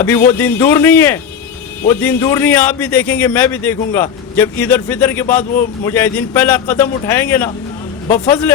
ابھی وہ دن دور نہیں ہے، وہ دن دور نہیں ہے، آپ بھی دیکھیں گے، میں بھی دیکھوں گا، جب عید الفطر کے بعد وہ مجاہدین پہلا قدم اٹھائیں گے نا، بفضل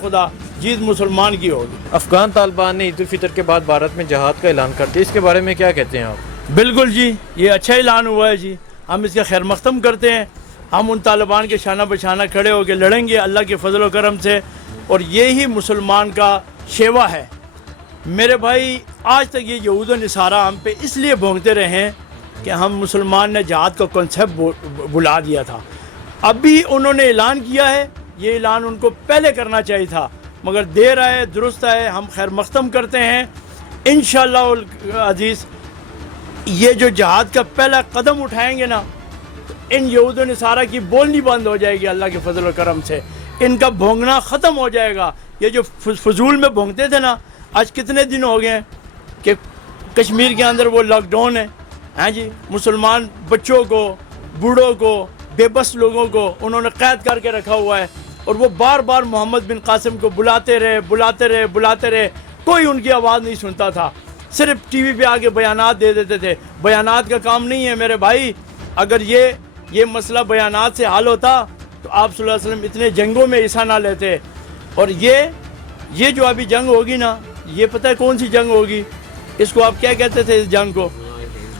خدا جیت مسلمان کی ہوگی۔ افغان طالبان نے عید الفطر کے بعد بھارت میں جہاد کا اعلان کر دیا، اس کے بارے میں کیا کہتے ہیں آپ؟ بالکل جی، یہ اچھا اعلان ہوا ہے جی، ہم اس کا خیر مقدم کرتے ہیں، ہم ان طالبان کے شانہ بشانہ کھڑے ہو کے لڑیں گے اللہ کے فضل و کرم سے، اور یہی مسلمان کا شیوا ہے۔ میرے بھائی، آج تک یہ یہود و نصارہ ہم پہ اس لیے بھونکتے رہے ہیں کہ ہم مسلمان نے جہاد کا کنسیپٹ بلا دیا تھا، اب بھی انہوں نے اعلان کیا ہے، یہ اعلان ان کو پہلے کرنا چاہیے تھا، مگر دیر آئے درست آئے، ہم خیر مقدم کرتے ہیں انشاءاللہ العزیز۔ یہ جو جہاد کا پہلا قدم اٹھائیں گے نا، ان یہود و نصارہ کی بولنی بند ہو جائے گی اللہ کے فضل و کرم سے، ان کا بھونگنا ختم ہو جائے گا۔ یہ جو فضول میں بھونگتے تھے نا، آج کتنے دن ہو گئے ہیں کہ کشمیر کے اندر وہ لاک ڈاؤن ہے، ہاں جی، مسلمان بچوں کو، بوڑھوں کو، بے بس لوگوں کو انہوں نے قید کر کے رکھا ہوا ہے، اور وہ بار بار محمد بن قاسم کو بلاتے رہے، کوئی ان کی آواز نہیں سنتا تھا، صرف ٹی وی پہ آگے بیانات دے دیتے تھے۔ بیانات کا کام نہیں ہے میرے بھائی، اگر یہ مسئلہ بیانات سے حل ہوتا تو آپ صلی اللہ علیہ وسلم اتنے جنگوں میں حصہ نہ لیتے۔ اور یہ جو ابھی جنگ ہوگی نا، یہ پتہ ہے کون سی جنگ ہوگی؟ اس کو آپ کیا کہتے تھے اس جنگ کو؟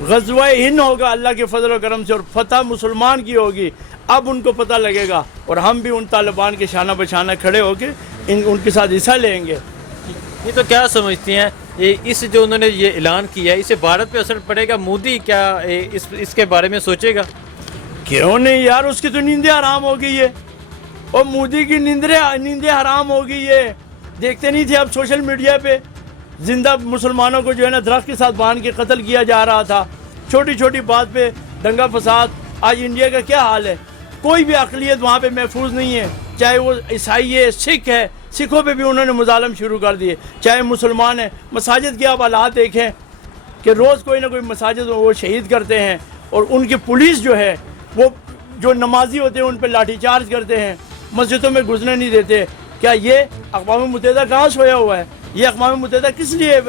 غزوہ ہند ہوگا اللہ کے فضل و کرم سے، اور فتح مسلمان کی ہوگی۔ اب ان کو پتہ لگے گا، اور ہم بھی ان طالبان کے شانہ بشانہ کھڑے ہو کے ان کے ساتھ حصہ لیں گے۔ یہ تو کیا سمجھتی ہیں اس جو انہوں نے یہ اعلان کیا ہے، اس سے بھارت پہ اثر پڑے گا؟ مودی کیا اس کے بارے میں سوچے گا؟ کیوں نہیں یار، اس کی تو نیندیں حرام ہو گئی ہے، اور مودی کی نیندیں حرام ہو گئی ہے۔ دیکھتے نہیں تھے اب سوشل میڈیا پہ زندہ مسلمانوں کو جو ہے نا درخت کے ساتھ باندھ کے قتل کیا جا رہا تھا، چھوٹی چھوٹی بات پہ دنگا فساد۔ آج انڈیا کا کیا حال ہے؟ کوئی بھی اقلیت وہاں پہ محفوظ نہیں ہے، چاہے وہ عیسائی ہے، سکھ ہے، سکھوں پہ بھی انہوں نے مظالم شروع کر دیے، چاہے مسلمان ہیں۔ مساجد کے آپ حالات دیکھیں کہ روز کوئی نہ کوئی مساجد وہ شہید کرتے ہیں، اور ان کی پولیس جو ہے وہ جو نمازی ہوتے ہیں ان پہ لاٹھی چارج کرتے ہیں، مسجدوں میں گھسنے نہیں دیتے۔ کیا یہ اقوام متحدہ کہاں سویا ہوا ہے؟ یہ اقوام متحدہ کس لیے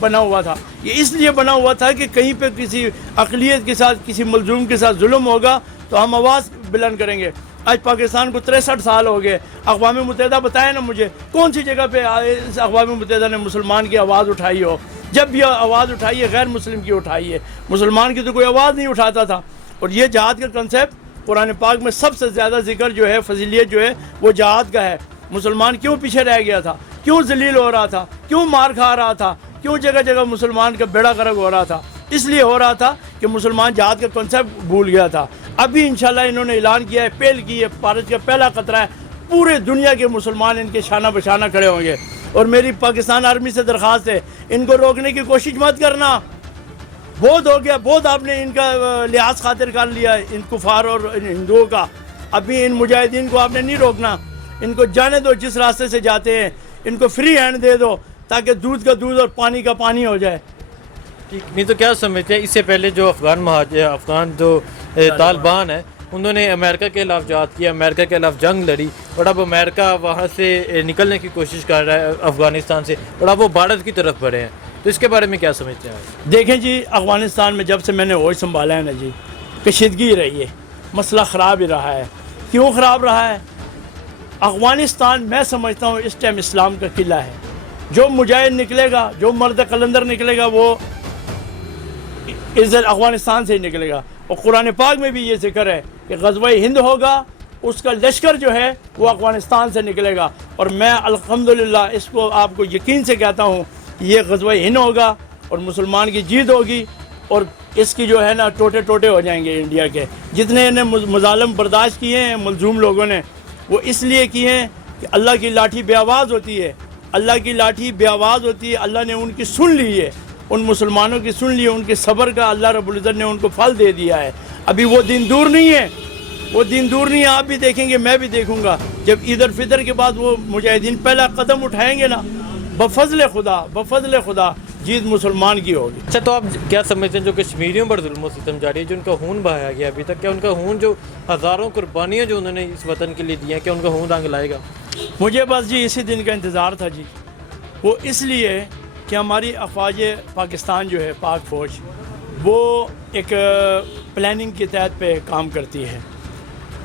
بنا ہوا تھا؟ یہ اس لیے بنا ہوا تھا کہ کہیں پہ کسی اقلیت کے ساتھ، کسی مظلوم کے ساتھ ظلم ہوگا تو ہم آواز بلند کریں گے۔ آج پاکستان کو 63 سال ہو گئے، اقوام متحدہ بتائے نا مجھے کون سی جگہ پہ اقوام متحدہ نے مسلمان کی آواز اٹھائی ہو؟ جب بھی آواز اٹھائی ہے غیر مسلم کی اٹھائی ہے، مسلمان کی تو کوئی آواز نہیں اٹھاتا تھا۔ اور یہ جہاد کا کنسیپٹ قرآن پاک میں سب سے زیادہ ذکر جو ہے، فضیلیت جو ہے، وہ جہاد کا ہے۔ مسلمان کیوں پیچھے رہ گیا تھا؟ کیوں ذلیل ہو رہا تھا؟ کیوں مار کھا رہا تھا؟ کیوں جگہ جگہ مسلمان کا بیڑا غرق ہو رہا تھا؟ اس لیے ہو رہا تھا کہ مسلمان جہاد کا کنسیپٹ بھول گیا تھا۔ ابھی انشاءاللہ انہوں نے اعلان کیا ہے، پہل کی ہے، بھارت کا پہلا قطرہ ہے، پورے دنیا کے مسلمان ان کے شانہ بشانہ کھڑے ہوں گے۔ اور میری پاکستان آرمی سے درخواست ہے، ان کو روکنے کی کوشش مت کرنا، بہت ہو گیا، بہت آپ نے ان کا لحاظ خاطر کر لیا ہے، ان کفار اور ان ہندوؤں کا۔ ابھی ان مجاہدین کو آپ نے نہیں روکنا، ان کو جانے دو جس راستے سے جاتے ہیں، ان کو فری ہینڈ دے دو تاکہ دودھ کا دودھ اور پانی کا پانی ہو جائے۔ نہیں تو کیا سمجھتے ہیں اس سے پہلے جو افغان جو طالبان ہیں انہوں نے امریکہ کے خلاف جہاد کیا، امریکہ کے خلاف جنگ لڑی، اور اب امریکہ وہاں سے نکلنے کی کوشش کر رہا ہے افغانستان سے، اور اب وہ بھارت کی طرف بڑھے ہیں، تو اس کے بارے میں کیا سمجھتے ہیں آپ؟ دیکھیں جی، افغانستان میں جب سے میں نے ہوش سنبھالا ہے نا جی، کشیدگی رہی ہے، مسئلہ خراب ہی رہا ہے۔ کیوں خراب رہا ہے؟ افغانستان میں سمجھتا ہوں اس ٹائم اسلام کا قلعہ ہے۔ جو مجاہد نکلے گا، جو مرد قلندر نکلے گا، وہ ادھر افغانستان سے ہی نکلے گا۔ اور قرآن پاک میں بھی یہ ذکر ہے کہ غزوہ ہند ہوگا، اس کا لشکر جو ہے وہ افغانستان سے نکلے گا۔ اور میں الحمدللہ اس کو آپ کو یقین سے کہتا ہوں، یہ غزوہ ہند ہوگا اور مسلمان کی جیت ہوگی، اور اس کی جو ہے نا ٹوٹے ٹوٹے ہو جائیں گے انڈیا کے۔ جتنے نے مظالم برداشت کیے ہیں مظلوم لوگوں نے، وہ اس لیے کیے ہیں کہ اللہ کی لاٹھی بے آواز ہوتی ہے، اللہ کی لاٹھی بے آواز ہوتی ہے۔ اللہ نے ان کی سن لی ہے، ان مسلمانوں کی سن لی ہے، ان کے صبر کا اللہ رب العزت نے ان کو پھل دے دیا ہے۔ ابھی وہ دن دور نہیں ہے، وہ دن دور نہیں ہے، آپ بھی دیکھیں گے، میں بھی دیکھوں گا، جب عید الفطر کے بعد وہ مجاہدین پہلا قدم اٹھائیں گے نا، بفضل خدا جیت مسلمان کی ہوگی۔ اچھا، تو آپ کیا سمجھتے ہیں جو کشمیریوں پر ظلم و ستم جاری ہے، جو ان کا خون بہایا گیا ابھی تک، کیا ان کا خون، جو ہزاروں قربانیاں جو انہوں نے اس وطن کے لیے دی ہیں، کیا ان کا خون رنگ لائے گا؟ مجھے بس جی اسی دن کا انتظار تھا جی، وہ اس لیے کہ ہماری افواج پاکستان جو ہے پاک فوج وہ ایک پلاننگ کے تحت پہ کام کرتی ہے،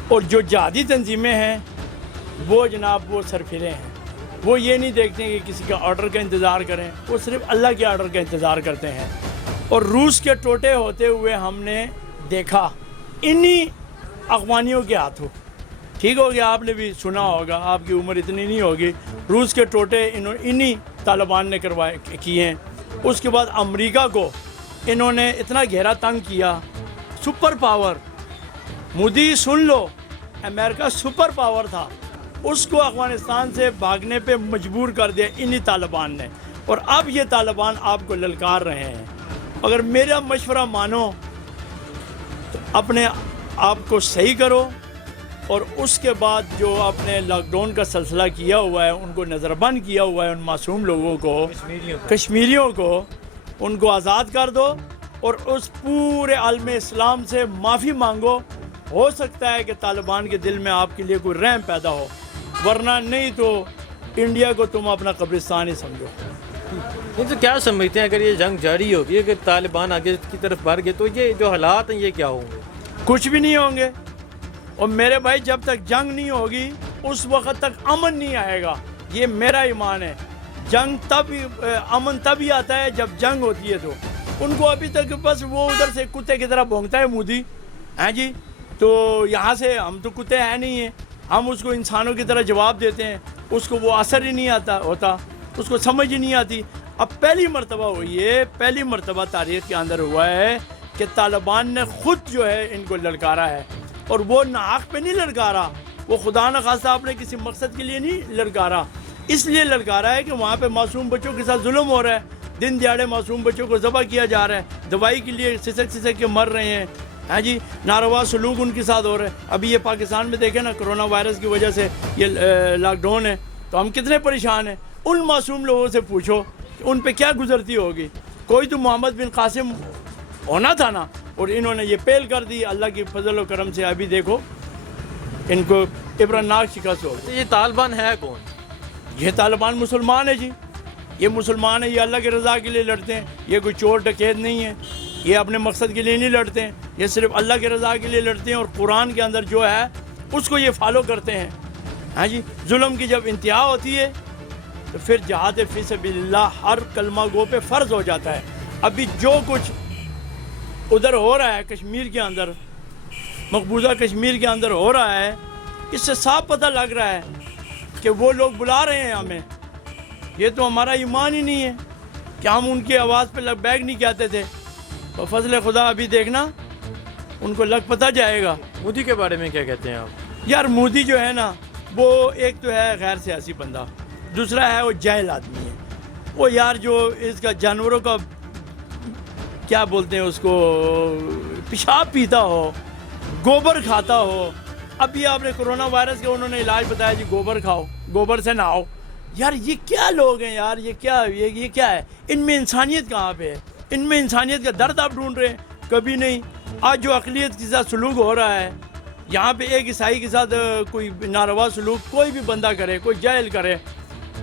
اور جو جہادی تنظیمیں ہیں وہ جناب وہ سرفرے ہیں، وہ یہ نہیں دیکھتے کہ کسی کا آرڈر کا انتظار کریں، وہ صرف اللہ کے آرڈر کا انتظار کرتے ہیں۔ اور روس کے ٹوٹے ہوتے ہوئے ہم نے دیکھا انہی افغانیوں کے ہاتھوں، ٹھیک ہو گیا، آپ نے بھی سنا ہوگا، آپ کی عمر اتنی نہیں ہوگی، روس کے ٹوٹے انہی طالبان نے کیے ہیں۔ اس کے بعد امریکہ کو انہوں نے اتنا گہرا تنگ کیا، سپر پاور، مودی سن لو، امریکہ سپر پاور تھا، اس کو افغانستان سے بھاگنے پہ مجبور کر دیا انہی طالبان نے، اور اب یہ طالبان آپ کو للکار رہے ہیں۔ اگر میرا مشورہ مانو تو اپنے آپ کو صحیح کرو، اور اس کے بعد جو آپ نے لاک ڈاؤن کا سلسلہ کیا ہوا ہے، ان کو نظر بند کیا ہوا ہے، ان معصوم لوگوں کو، کشمیریوں کو، ان کو آزاد کر دو، اور اس پورے عالم اسلام سے معافی مانگو۔ ہو سکتا ہے کہ طالبان کے دل میں آپ کے لیے کوئی رحم پیدا ہو، ورنہ نہیں تو انڈیا کو تم اپنا قبرستان ہی سمجھو۔ نہیں تو کیا سمجھتے ہیں اگر یہ جنگ جاری ہوگی، اگر طالبان آگے کی طرف بڑھ گئے تو یہ جو حالات ہیں یہ کیا ہوں گے؟ کچھ بھی نہیں ہوں گے، اور میرے بھائی جب تک جنگ نہیں ہوگی اس وقت تک امن نہیں آئے گا، یہ میرا ایمان ہے۔ امن تب ہی آتا ہے جب جنگ ہوتی ہے۔ تو ان کو ابھی تک بس وہ ادھر سے کتے کی طرح بھونکتا ہے مودی، ہیں جی، تو یہاں سے ہم تو کتے ہیں نہیں ہیں، ہم اس کو انسانوں کی طرح جواب دیتے ہیں، اس کو وہ اثر ہی نہیں ہوتا، اس کو سمجھ ہی نہیں آتی۔ اب پہلی مرتبہ ہوئی ہے، پہلی مرتبہ تاریخ کے اندر ہوا ہے کہ طالبان نے خود جو ہے ان کو للکارا ہے، اور وہ ناحق پہ نہیں للکارا، وہ خدا نخواستہ اپنے کسی مقصد کے لیے نہیں للکارا، اس لیے للکارا ہے کہ وہاں پہ معصوم بچوں کے ساتھ ظلم ہو رہا ہے، دن دیہڑے معصوم بچوں کو ذبح کیا جا رہا ہے، دوائی کے لیے سسک کے مر رہے ہیں، ہاں جی، ناروا سلوک ان کے ساتھ ہو رہا ہے۔ ابھی یہ پاکستان میں دیکھیں نا، کرونا وائرس کی وجہ سے یہ لاک ڈاؤن ہے، تو ہم کتنے پریشان ہیں۔ ان معصوم لوگوں سے پوچھو کہ ان پہ کیا گزرتی ہوگی، کوئی تو محمد بن قاسم ہونا تھا نا، اور انہوں نے یہ پہل کر دی۔ اللہ کی فضل و کرم سے ابھی دیکھو ان کو عبرتناک شکست ہو گئی۔ یہ طالبان ہے کون؟ یہ طالبان مسلمان ہے جی، یہ مسلمان ہے، یہ اللہ کی رضا کے لیے لڑتے ہیں، یہ کوئی چور ڈکیت نہیں ہے، یہ اپنے مقصد کے لیے نہیں لڑتے ہیں، یہ صرف اللہ کی رضا کے لیے لڑتے ہیں، اور قرآن کے اندر جو ہے اس کو یہ فالو کرتے ہیں۔ ہاں جی، ظلم کی جب انتہا ہوتی ہے تو پھر جہاد فی سبیل اللہ ہر کلمہ گو پہ فرض ہو جاتا ہے۔ ابھی جو کچھ ادھر ہو رہا ہے کشمیر کے اندر، مقبوضہ کشمیر کے اندر ہو رہا ہے، اس سے صاف پتہ لگ رہا ہے کہ وہ لوگ بلا رہے ہیں ہمیں، یہ تو ہمارا ایمان ہی نہیں ہے کہ ہم ان کی آواز پہ بیگ نہیں کہتے تھے۔ تو فضل خدا ابھی دیکھنا ان کو لگ پتہ جائے گا۔ مودی کے بارے میں کیا کہتے ہیں آپ؟ یار مودی جو ہے نا، وہ ایک تو ہے غیر سیاسی بندہ، دوسرا ہے وہ جاہل آدمی ہے، وہ یار جو اس کا جانوروں کا کیا بولتے ہیں اس کو، پیشاب پیتا ہو، گوبر کھاتا ہو۔ ابھی آپ نے کرونا وائرس کا انہوں نے علاج بتایا جی، گوبر کھاؤ، گوبر سے نہاؤ۔ یار یہ کیا لوگ ہیں یار، یہ کیا ہے؟ ان میں انسانیت کہاں پہ ہے؟ ان میں انسانیت کا درد آپ ڈھونڈ رہے ہیں؟ کبھی نہیں۔ آج جو اقلیت کے ساتھ سلوک ہو رہا ہے، یہاں پہ ایک عیسائی کے ساتھ کوئی ناروا سلوک کوئی بھی بندہ کرے، کوئی جاہل کرے،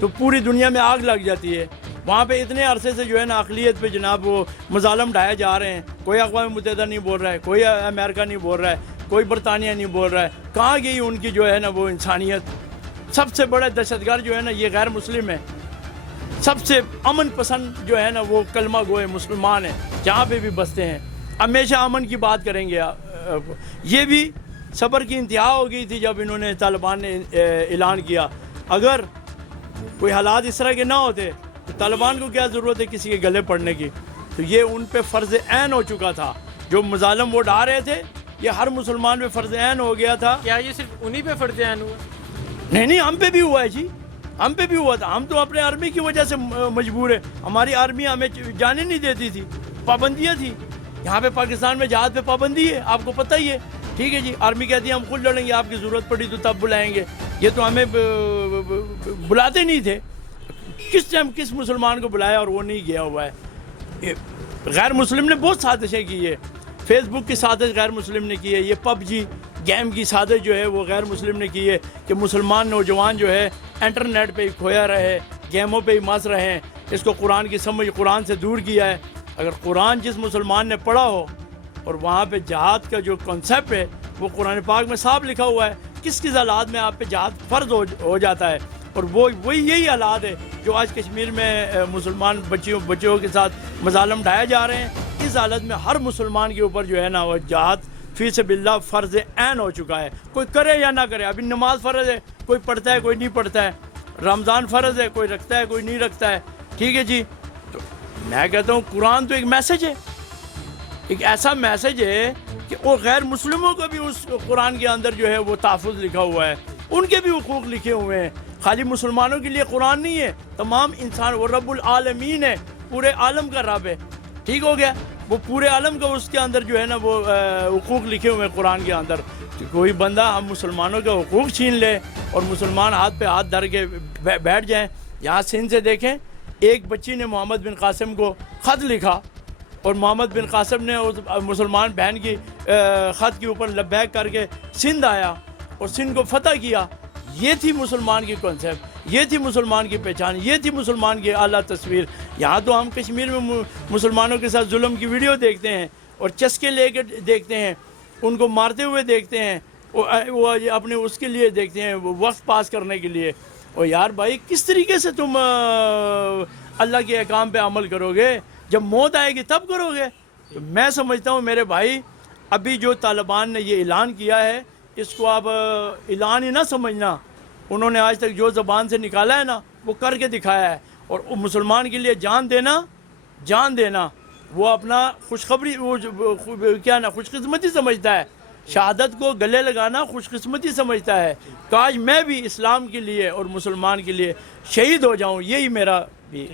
تو پوری دنیا میں آگ لگ جاتی ہے۔ وہاں پہ اتنے عرصے سے جو ہے نا اقلیت پہ جناب وہ مظالم ڈھائے جا رہے ہیں، کوئی اقوام متحدہ نہیں بول رہا ہے، کوئی امریکہ نہیں بول رہا ہے، کوئی برطانیہ نہیں بول رہا ہے۔ کہاں گئی ان کی جو ہے نا وہ انسانیت؟ سب سے بڑا دہشت گرد جو ہے نا یہ غیر مسلم ہے، سب سے امن پسند جو ہے نا وہ کلمہ گوئے مسلمان ہیں، جہاں پہ بھی بستے ہیں، ہمیشہ امن کی بات کریں گے۔ یہ بھی صبر کی انتہا ہو گئی تھی جب انہوں نے طالبان نے اعلان کیا۔ اگر کوئی حالات اس طرح کے نہ ہوتے تو طالبان کو کیا ضرورت ہے کسی کے گلے پڑنے کی؟ تو یہ ان پہ فرض عین ہو چکا تھا، جو مظالم وہ ڈھا رہے تھے یہ ہر مسلمان پہ فرض عین ہو گیا تھا۔ کیا یہ صرف انہی پہ فرض عین ہوا؟ نہیں، ہم پہ بھی ہوا ہے جی، ہم پہ بھی ہوا تھا۔ ہم تو اپنے آرمی کی وجہ سے مجبور ہے، ہماری آرمی ہمیں جانے نہیں دیتی تھی، پابندیاں تھی۔ یہاں پہ پاکستان میں جہاد پہ پابندی ہے، آپ کو پتہ ہی ہے، ٹھیک ہے جی۔ آرمی کہتی ہے ہم خود لڑیں گے، آپ کی ضرورت پڑی تو تب بلائیں گے، یہ تو ہمیں بلاتے نہیں تھے۔ کس ٹائم کس مسلمان کو بلایا اور وہ نہیں گیا ہوا ہے؟ غیر مسلم نے بہت سازشیں کی ہے، فیس بک کی سازش غیر مسلم نے کی ہے، یہ پب جی گیم کی سازش جو ہے وہ غیر مسلم نے کی ہے کہ مسلمان نوجوان جو ہے انٹرنیٹ پہ ہی کھویا رہے، گیموں پہ ہی مست رہے، اس کو قرآن کی سمجھ قرآن سے دور کیا ہے. اگر قرآن جس مسلمان نے پڑھا ہو اور وہاں پہ جہاد کا جو کنسیپٹ ہے وہ قرآن پاک میں صاف لکھا ہوا ہے, کس کس حالات میں آپ پہ جہاد فرض ہو جاتا ہے. اور وہی یہی حالات ہے جو آج کشمیر میں مسلمان بچیوں کے ساتھ مظالم ڈھائے جا رہے ہیں. اس حالت میں ہر مسلمان کے اوپر جو ہے نا وہ جہاد فی سبیل اللہ فرض عین ہو چکا ہے, کوئی کرے یا نہ کرے. ابھی نماز فرض ہے, کوئی پڑھتا ہے کوئی نہیں پڑھتا ہے. رمضان فرض ہے, کوئی رکھتا ہے کوئی نہیں رکھتا ہے. ٹھیک ہے جی, تو میں کہتا ہوں قرآن تو ایک میسج ہے, ایک ایسا میسج ہے کہ وہ غیر مسلموں کو بھی اس قرآن کے اندر جو ہے وہ تحفظ لکھا ہوا ہے, ان کے بھی حقوق لکھے ہوئے ہیں. خالی مسلمانوں کے لیے قرآن نہیں ہے, تمام انسان, وہ رب العالمین ہے, پورے عالم کا رب ہے. ٹھیک ہو گیا, وہ پورے عالم کا اس کے اندر جو ہے نا وہ حقوق لکھے ہوئے ہیں قرآن کے اندر. کوئی بندہ ہم مسلمانوں کے حقوق چھین لے اور مسلمان ہاتھ پہ ہاتھ دھر کے بیٹھ جائیں. یہاں سندھ سے دیکھیں, ایک بچی نے محمد بن قاسم کو خط لکھا اور محمد بن قاسم نے اس مسلمان بہن کی خط کے اوپر لبیک کر کے سندھ آیا اور سندھ کو فتح کیا. یہ تھی مسلمان کی کنسیپٹ, یہ تھی مسلمان کی پہچان, یہ تھی مسلمان کی اعلیٰ تصویر. یہاں تو ہم کشمیر میں مسلمانوں کے ساتھ ظلم کی ویڈیو دیکھتے ہیں اور چسکے لے کے دیکھتے ہیں, ان کو مارتے ہوئے دیکھتے ہیں, وہ اپنے اس کے لیے دیکھتے ہیں, وہ وقت پاس کرنے کے لیے. اور یار بھائی کس طریقے سے تم اللہ کے احکام پہ عمل کرو گے؟ جب موت آئے گی تب کرو گے. تو میں سمجھتا ہوں میرے بھائی, ابھی جو طالبان نے یہ اعلان کیا ہے اس کو آپ اعلان ہی نہ سمجھنا. انہوں نے آج تک جو زبان سے نکالا ہے نا وہ کر کے دکھایا ہے. اور مسلمان کے لیے جان دینا وہ اپنا خوشخبری کیا نا خوش قسمتی سمجھتا ہے. شہادت کو گلے لگانا خوش قسمتی سمجھتا ہے. کاش میں بھی اسلام کے لیے اور مسلمان کے لیے شہید ہو جاؤں, یہی میرا بھی